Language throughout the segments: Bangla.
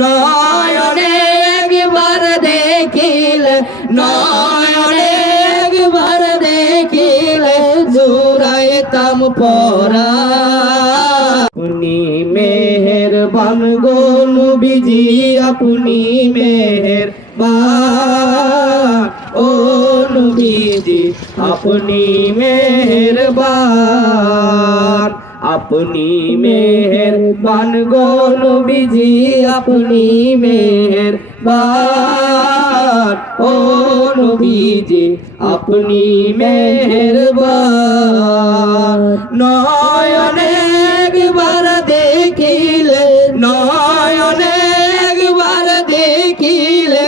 নয়নে একবার দেখিলে, নয়নে একবার দেখিলে জুড়াইতাম পরা। আপনি মেহেরবান গো নবীজি, আপনি মেহেরবান। ও নবীজি, আপনি মেহেরবান। আপনি মেহেরবান গো নবীজি, আপনি মেহেরবান। ও নবীজি, আপনি মেহেরবান। নয়নে একবার দেখিলে, নয়নে একবার দেখিলে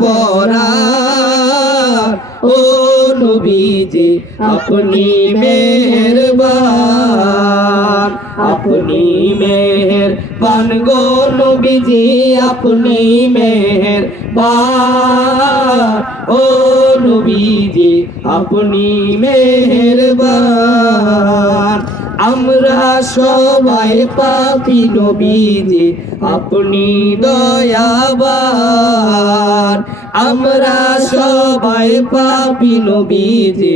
পরা ও নবীজি, আপনি মেহেরবান আপনি মেহেরবান গো নবীজি, আপনি মেহেরবান। ও নবীজি, আপনি মেহেরবান। আমরা সবাই পাপি নবীজি, আপনি দয়াবান। আমরা সবাই পাপি নবীজি।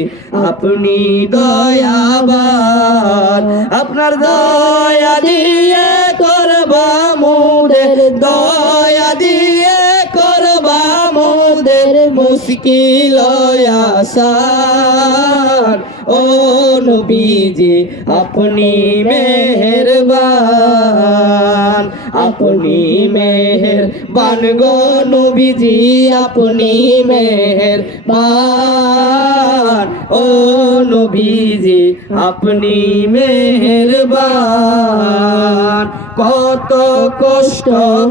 আপনি দয়াবান। আপনার দয়া দিয়ে করবা মোদের দয়া দিয়ে করবা মোদের মুশকিল আসান। ও নবীজি, আপনি মেহেরবান। আপনি মেহেরবান গো নবীজি, আপনি মেহেরবান ও নবীজি, আপনি মেহেরবান কত কষ্ট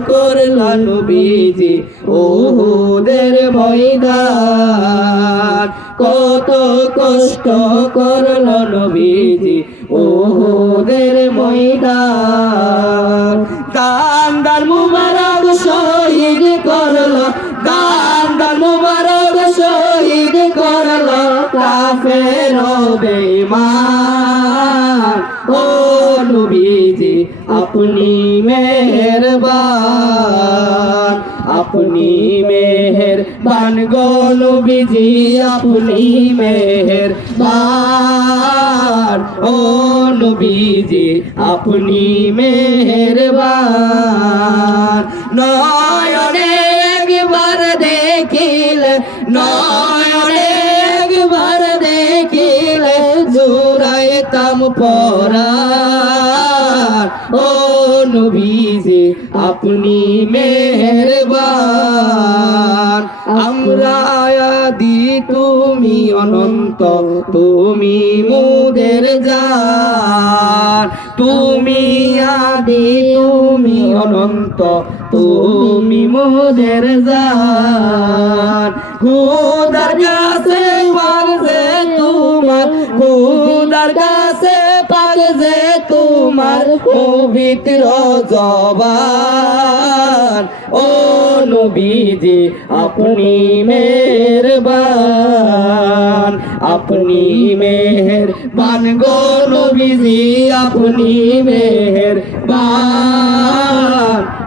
করলা নবীজি ওদের ময়দান। কত কষ্ট করল নবীজি ওদের ময়দান। কাফের বেঈমান। ও নবীজি, আপনি মেহেরবান। আপনি মেহেরবান গো নবীজি, আপনি মেহেরবান। ও নবীজি, আপনি মেহেরবান। পরার ও নবীজি, আপনি মেহেরবান। আমরা আদি, তুমি অনন্ত, তুমি মুদের জান। তুমি আদি, তুমি অনন্ত, তুমি মুদের জান। খুদার কাছে তোমার খুদার কাছে পারছে তোমার পবিত্র জবান। ও নবীজি, আপনি মেহেরবান আপনি মেহেরবান গো নবীজি, আপনি মেহেরবান।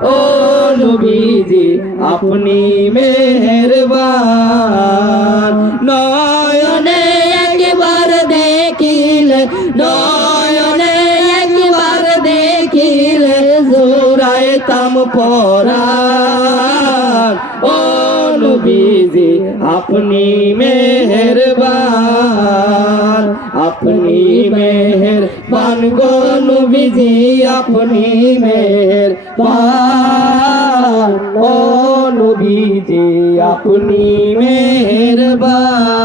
ও নবীজি, আপনি মেহেরবান। জোড়াইতাম পরার ও নবীজি, আপনি মেহেরবান। আপনি মেহেরবান গো নবীজি, আপনি মেহেরবান। ও নবীজি, আপনি মেহেরবান।